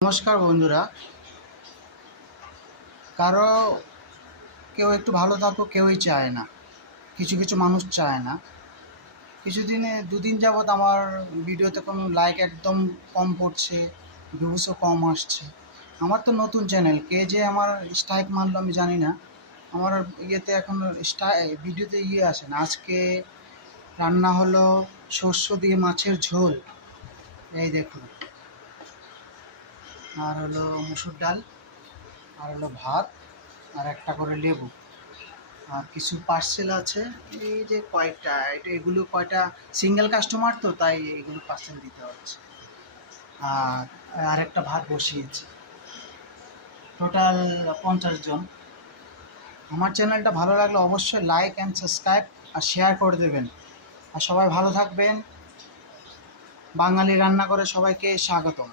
নমস্কার বন্ধুরা। কারো কেউ একটু ভালো থাকুক কেউই চায় না, কিছু কিছু মানুষ চায় না। দুদিন যাবৎ আমার ভিডিওতে কোনো লাইক একদম কম পড়ছে, ভিউসও কম আসছে। আমার তো নতুন চ্যানেল, কে যে আমার স্ট্রাইক মারলো আমি জানি না। আমার ইয়েতে এখন ভিডিওতে আসে না। আজকে রান্না হলো শস্য দিয়ে মাছের ঝোল, এই দেখুন। আর হলো মুসুর ডাল, আর হলো ভাত, আর একটা করে লেবু, আর কিছু পার্সেল আছে। এই যে কয়েকটা, এগুলো কয়টা সিঙ্গেল কাস্টমার তো, তাই এগুলো পার্সেল দিতে হচ্ছে। আর আরেকটা ভাত বসিয়েছি। টোটাল 50 জন। আমার চ্যানেলটা ভালো লাগলে অবশ্যই লাইক অ্যান্ড সাবস্ক্রাইব আর শেয়ার করে দেবেন। আর সবাই ভালো থাকবেন। বাঙালি রান্না করে সবাইকে স্বাগতম।